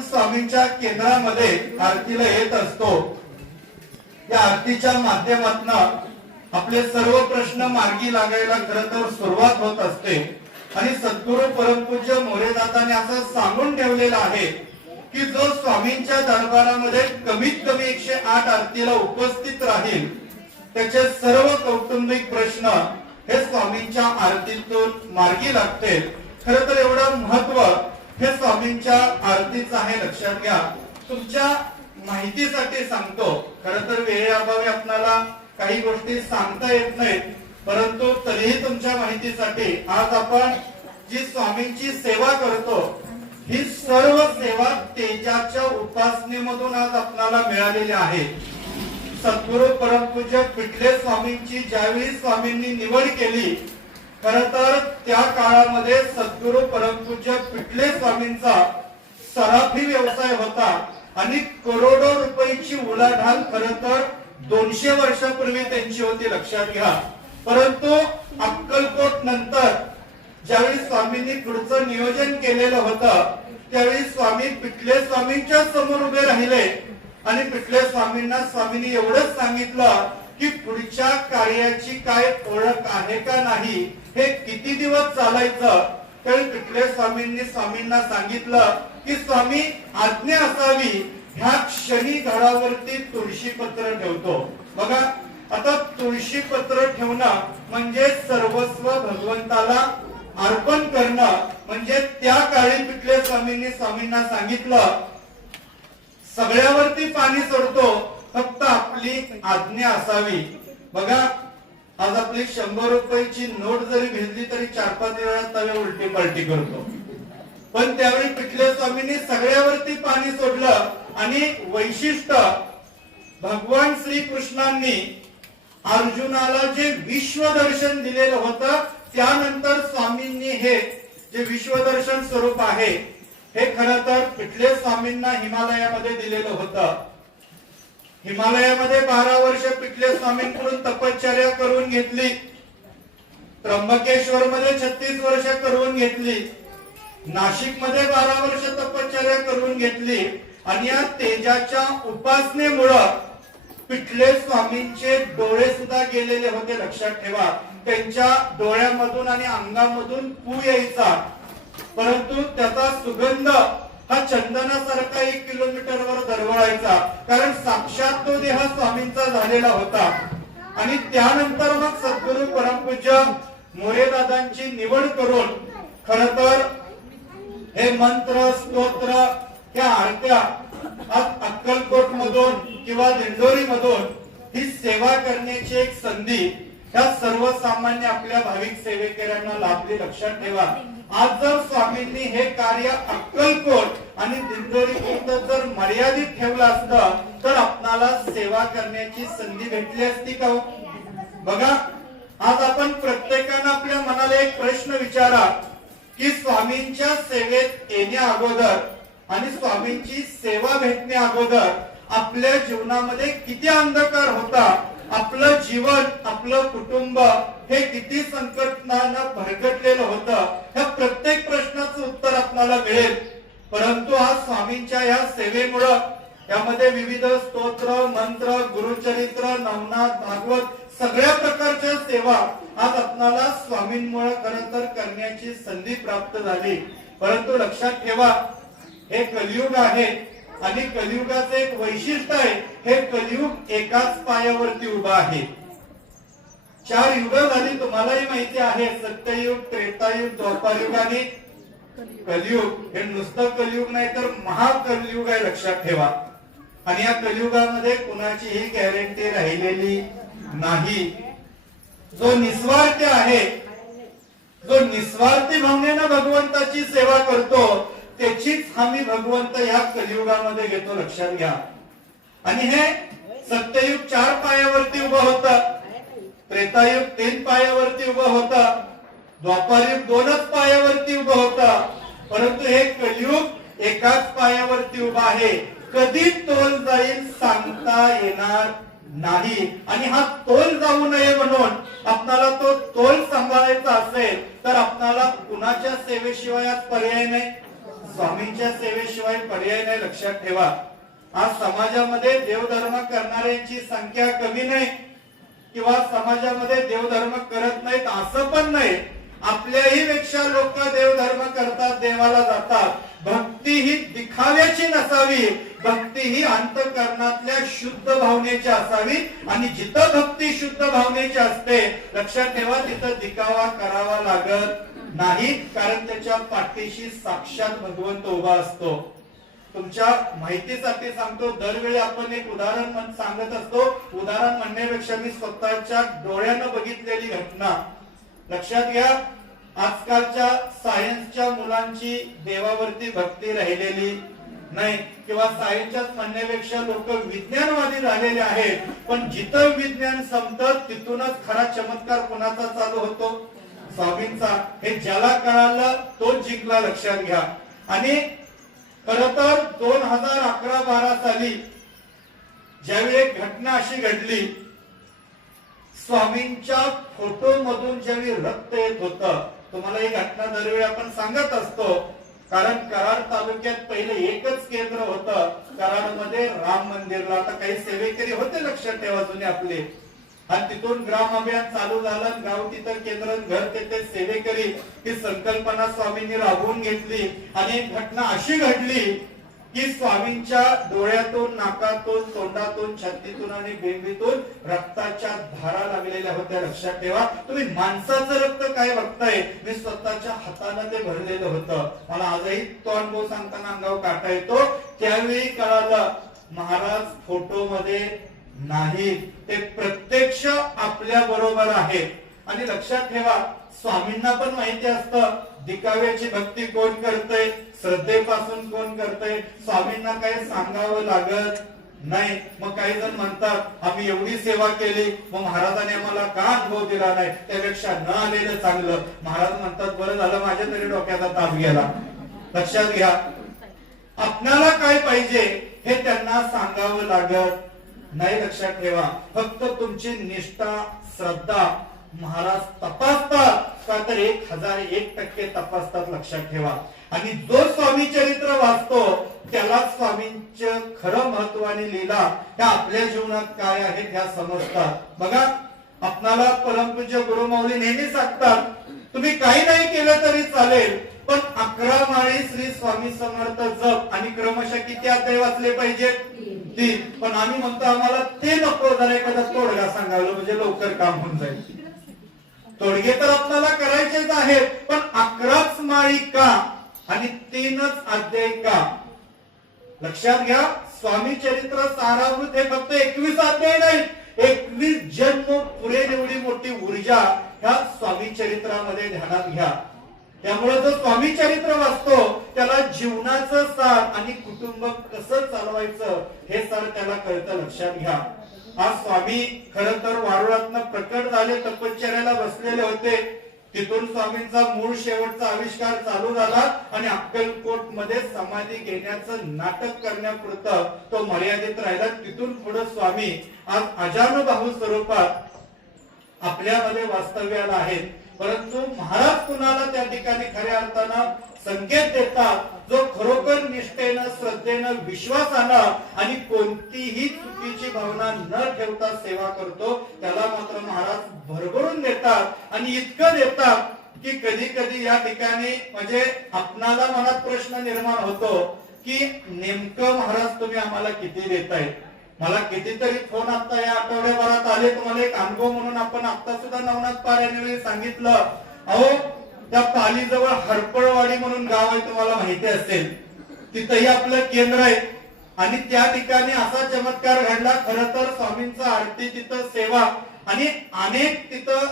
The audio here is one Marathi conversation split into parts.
स्वामींच्या केंद्रामध्ये आरतीला येत असतो। या आरतीच्या माध्यमातून आपले सर्व प्रश्न मार्गी लागायला खरं तर सुरुवात होत असते आणि सद्गुरू परमपूज्य मोरेदादांनी असं सांगून ठेवलेलं आहे की जो स्वामींच्या दरबारामध्ये कमीत कमी 108 आरतीला उपस्थित राहील त्याचे सर्व कौटुंबिक प्रश्न हे स्वामींच्या आरतीतून मार्गी लागते। खरं तर एवढं महत्व हे स्वामींच्या आरतीचं आहे, लक्षात घ्या। तुमच्या माहितीसाठी सांगतो, खरं तर वेळेअभावी आपल्याला काही गोष्टी सांगता येत नाहीत, परंतु तरीही तुमच्या माहितीसाठी आज आपण जी स्वामींची सेवा करतो ही सर्व सेवा तेजाच्या उपासनेमधून आज आपल्याला मिळालेली आहे। सद्गुरू परमपूज्य पिठले स्वामींची ज्यावेळी स्वामींनी निवड केली, खरं तर त्या काळामध्ये सद्गुरू परमपूज्य पिठले स्वामींचा सराफी व्यवसाय होता आणि करोडो रुपयाची उलाढाल खरं तर 200 वर्षापूर्वी त्यांची होती, लक्षात घ्या। परंतु अक्कलकोट नंतर ज्यावेळी स्वामींनी पुढचं नियोजन केलेलं होतं त्यावेळी स्वामी पिठले स्वामींच्या समोर उभे राहिले आणि पिठले स्वामींना स्वामींनी एवढंच सांगितलं की पुढच्या कार्याची काय ओळख आहे का नाही, हे किती दिवस चालायचं। त्यावेळी पिठले स्वामींनी स्वामींना सांगितलं की स्वामी आज्ञा असावी, ह्या क्षणी घरावरती तुळशी पत्र ठेवतो। बघा, आता तुळशी पत्र ठेवणं म्हणजे सर्वस्व भगवंताला अर्पण करणं, म्हणजे त्या काळी पिठले स्वामींनी स्वामींना सांगितलं सगळ्यावरती पाणी सोडतो, फक्त आपली आज्ञा असावी। बघा, आज आपली 100 रुपयाची नोट जरी भेटली तरी 4-5 वेळा तवे उलटी पलटी करतो, पण त्यावेळी पिठले स्वामींनी सगळ्यावरती पाणी सोडलं आणि वैशिष्ट्य भगवान श्रीकृष्णांनी अर्जुनाला जे विश्वदर्शन दिलेलं होतं त्यानंतर स्वामींनी हे जे विश्वदर्शन स्वरूप आहे हे खरं तर पिठले स्वामींना हिमालयामध्ये दिलेलं होतं। हिमालयामध्ये 12 वर्ष पिठले स्वामींकडून तपश्चर्या करून घेतली, त्र्यंबकेश्वर मध्ये 36 वर्ष करून घेतली, नाशिक मध्ये 12 वर्ष तपश्चर्या करून घेतली आणि या तेजाच्या उपासनेमुळे पिठले स्वामींचे डोळे सुद्धा गेलेले होते, लक्षात ठेवा। त्यांच्या डोळ्यामधून आणि अंगामधून पू यायचा, परंतु त्याचा सुगंध हा चंदनासारखा 1 किलोमीटरवर दरवळायचा, कारण साक्षात तो देह स्वामींचा झालेला होता। आणि त्यानंतर मग सद्गुरू परमपूज्य मोरेदादांची निवड करून खरं तर हे मंत्र स्तोत्र या आरत्या आज अक्कलकोट मधून किंवा दिंडोरी मधून ही सेवा करण्याची एक संधी ह्या सर्वसामान्य आपल्या भाविक सेवेकऱ्यांना लाभली, लक्षात ठेवा। आज जर स्वामींनी हे कार्य अक्कलकोट आणि दिंडोरी पुरतं जर मर्यादित ठेवलं असतं तर आपणाला सेवा करण्याची संधी भेटली असती का? बघा, आज आपण प्रत्येकानं आपल्या मनाला एक प्रश्न विचारा की स्वामींच्या सेवेत येण्या अगोदर आणि स्वामींची सेवा भेटण्या अगोदर आपल्या जीवनामध्ये किती अंधकार होता, आपलं जीवन आपलं कुटुंब हे किती संकटानं भरकटलेलं होतं, ह्या प्रत्येक प्रश्नाचं उत्तर आपल्याला मिळेल। परंतु आज स्वामींच्या या सेवेमुळे यामध्ये विविध स्तोत्र मंत्र गुरुचरित्र नवनाथ भागवत सगळ्या प्रकारच्या सेवा आज आपल्याला स्वामींमुळे खरं तर करण्याची संधी प्राप्त झाली। परंतु लक्षात ठेवा, हे कलियुग आहे आणि कलियुगाचं एक वैशिष्ट्य आहे, हे कलियुग एकाच पायावरती उभा आहे। 4 युग झाली, तुम्हालाही माहिती आहे, सत्ययुग, त्रेतायुग, द्वापारयुग आणि कलियुग। हे नुसतं कलियुग नाही तर महाकलियुग आहे, लक्षात ठेवा। आणि या कलियुगामध्ये कुणाचीही गॅरंटी राहिलेली नाही। जो निस्वार्थ आहे, जो निस्वार्थी भावनेनं भगवंताची सेवा करतो त्याचीच हमी भगवंत या कलियुगामध्ये घेतो, लक्षात घ्या। आणि हे सत्ययुग 4 पायावरती उभं होतं, त्रेतायुग 3 पायावरती उभं होतं, द्वापारयुग 2च पायावरती उभं होतं, परंतु हे कलियुग एकाच पायावरती उभा आहे। कधी तोल जाईल सांगता येणार नाही आणि हा तोल जाऊ नये म्हणून आपल्याला तो तोल सांभाळायचा असेल तर आपल्याला कुणाच्या सेवेशिवाय पर्याय नाही। स्वामींच्या सेवेशिवाय पर्याय नाही, लक्षात ठेवा. आज समाजामध्ये देवधर्म करणाऱ्यांची संख्या कमी नाही किंवा समाजामध्ये देवधर्म करत नाहीत असं पण नाही. आपल्याही पेक्षा लोक देवधर्म करतात, देवाला जातात. भक्ती ही दिखाव्याची नसावी, भक्ती ही अंतःकरणातल्या शुद्ध भावनेची असावी. आणि जिथं भक्ती शुद्ध भावनेची असते, लक्षात ठेवा, तिथं दिखावा करावा लागत नाही, कारण त्याच्या पाठीशी साक्षात भगवंत उभा असतो. तुमच्या माहितीसाठी सांगतो, दरवेळी आपण एक उदाहरण सांगत असतो. उदाहरण म्हणण्यापेक्षा मी स्वतःच्या डोळ्यानं बघितलेली घटना लक्षात घ्या. आजकालच्या सायन्सच्या मुलांची देवावरती भक्ती राहिलेली नाही किंवा सायन्सच्याच म्हणण्यापेक्षा लोक विज्ञानवादी झालेले आहेत. पण जिथं विज्ञान संपतं तिथूनच खरा चमत्कार कोणाचा चालू होतो? स्वामींचा. हे ज्याला कळालं तोच जिंकला, लक्षात घ्या. आणि खरं तर 2011-12 साली ज्यावेळी एक घटना अशी घडली, स्वामींच्या फोटो मधून ज्यावेळी रक्त येत होतं. तुम्हाला ही घटना दरवेळी आपण सांगत असतो, कारण कराड तालुक्यात पहिले एकच केंद्र होतं कराडमध्ये, राम मंदिरला. आता काही सेवेकरी होते, लक्षात ठेवा, जुने आपले. आणि तिथून ग्राम अभियान चालू झालं, गाव तिथं केंद्र, घर तिथे सेवेकरी. ही संकल्पना स्वामींनी राबवून घेतली. आणि एक घटना अशी घडली की स्वामींच्या डोळ्यातून, नाकातून, तोंडातून, छातीतून आणि बेंबीतून रक्ताच्या धारा लागलेल्या होत्या, लक्षात ठेवा. तुम्ही माणसाचं रक्त काय बघताय, मी स्वतःच्या हाताने ते भरलेलं होतं. मला आजही तो अनुभव सांगताना अंगावर काटा येतो. त्यावेळी कळालं महाराज फोटो मध्ये नाही, ते प्रत्यक्ष आपल्या बरोबर आहे. आणि लक्षात ठेवा, स्वामींना पण माहिती असतं दिखाव्याची भक्ती कोण करतय, श्रद्धेपासून कोण करतय. स्वामींना काही सांगावं लागत नाही. मग काही जण म्हणतात आम्ही एवढी सेवा केली, मग महाराजांनी आम्हाला का अनुभव दिला नाही, त्यापेक्षा न आलेलं चांगलं. महाराज म्हणतात बरं झालं माझ्या तरी डोक्याचा ताप गेला. लक्षात घ्या, आपल्याला काय पाहिजे हे त्यांना सांगावं लागत नाही, लक्षात ठेवा. फक्त तुमची निष्ठा, श्रद्धा महाराज तपासतात का, तर 1001% तपासतात, लक्षात ठेवा. आणि जो स्वामी चरित्र वाचतो त्याला स्वामींचं खरं महत्वाने लीला ह्या आपल्या जीवनात काय आहेत ह्या समजतात. बघा, आपणाला परमपूज्य गुरुमाऊली नेहमी सांगतात, तुम्ही काही नाही केलं तरी चालेल, पण 11 माळी श्री स्वामी समर्थ जप आणि क्रमशः किती अध्याय वाचले पाहिजेत? 3. पण आम्ही म्हणतो आम्हाला ते नको, जरा एखादा तोडगा सांगावलं म्हणजे लवकर काम होऊन जाईल. तोडगे तर आपल्याला करायचेच आहेत, पण 11च माळी का आणि 3च अध्याय का? लक्षात घ्या, स्वामी चरित्र सारावृत हे फक्त 21 अध्याय नाही, 21 जन्म पुरेल एवढी मोठी ऊर्जा ह्या स्वामी चरित्रामध्ये ध्यानात घ्या. त्यामुळे जो स्वामी चरित्र वाचतो त्याला जीवनाचं सार आणि कुटुंब कसं चालवायचं हे सार त्याला कळतं, लक्षात घ्या. आज स्वामी खरं तर वारुळातनं प्रकट झाले, तपश्चर्याला बसलेले होते. तिथून स्वामींचा मूळ शेवटचा आविष्कार चालू झाला आणि अक्कलकोट मध्ये समाधी घेण्याचं नाटक करण्यापुरतं तो मर्यादित राहिला. तिथून पुढे स्वामी आज अजानुबाहू स्वरूपात आपल्यामध्ये वास्तव्याला आहेत. परंतु महाराज कुणाला त्या ठिकाणी खऱ्या अर्थानं संकेत देतात, जो खरोखर निष्ठेनं, श्रद्धेनं, विश्वासानं आणि कोणतीही चुकीची भावना न ठेवता सेवा करतो त्याला मात्र महाराज भरभरून देतात. आणि इतकं देतात की कधी कधी या ठिकाणी म्हणजे आपणाला मनात प्रश्न निर्माण होतो की नेमकं महाराज तुम्ही आम्हाला किती देताय. मला कितीतरी फोन आता या आठवड्याभरात आले. तुम्हाला एक अनुभव म्हणून आपण आता सुद्धा नवनाथ पारायणवेळी सांगितलं, अहो त्या पालीजवळ हरपळवाडी म्हणून गाव आहे, तुम्हाला माहिती असेल, तिथंही आपलं केंद्र आहे. आणि त्या ठिकाणी असा चमत्कार घडला. खरं तर स्वामींचा आरती तिथं सेवा आणि अनेक तिथं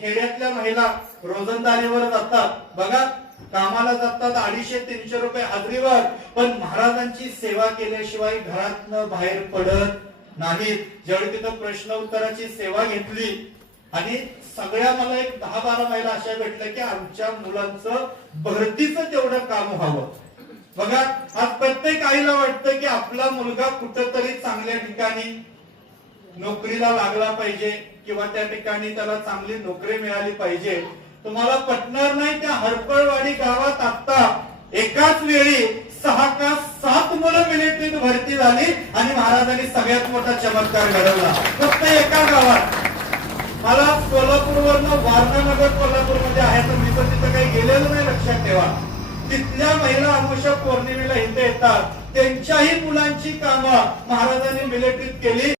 खेड्यातल्या महिला रोजंदारीवर जातात. बघा, कामाला जातात 250-300 रुपये हाजरीवर, पण महाराजांची सेवा केल्याशिवाय घरातनं बाहेर पडत नाहीत. ज्यावेळी तिथं प्रश्न उत्तराची सेवा घेतली आणि सगळ्या मला एक 10-12 महिला अशा भेटल्या की आमच्या मुलांचं भरतीचं तेवढं काम व्हावं. बघा, आज प्रत्येक आईला वाटतं की आपला मुलगा कुठंतरी चांगल्या ठिकाणी नोकरीला लागला पाहिजे किंवा त्या ठिकाणी त्याला चांगली नोकरी मिळाली पाहिजे. तुम्हाला पटणार नाही, त्या हरपळवाडी गावात आता एकाच वेळी 6 का 7 मुलं मिलिटरीत भरती झाली आणि महाराजांनी सगळ्यात मोठा चमत्कार घडवला फक्त एका गावात. मला सोलापूरवरनं वारणानगर कोल्हापूरमध्ये आहे तर मी पण तिथं काही गेलेलो नाही, लक्षात ठेवा. तिथल्या महिला अमावस्या पौर्णिमेला इथे येतात, त्यांच्याही मुलांची कामं महाराजांनी मिलिटरीत केली.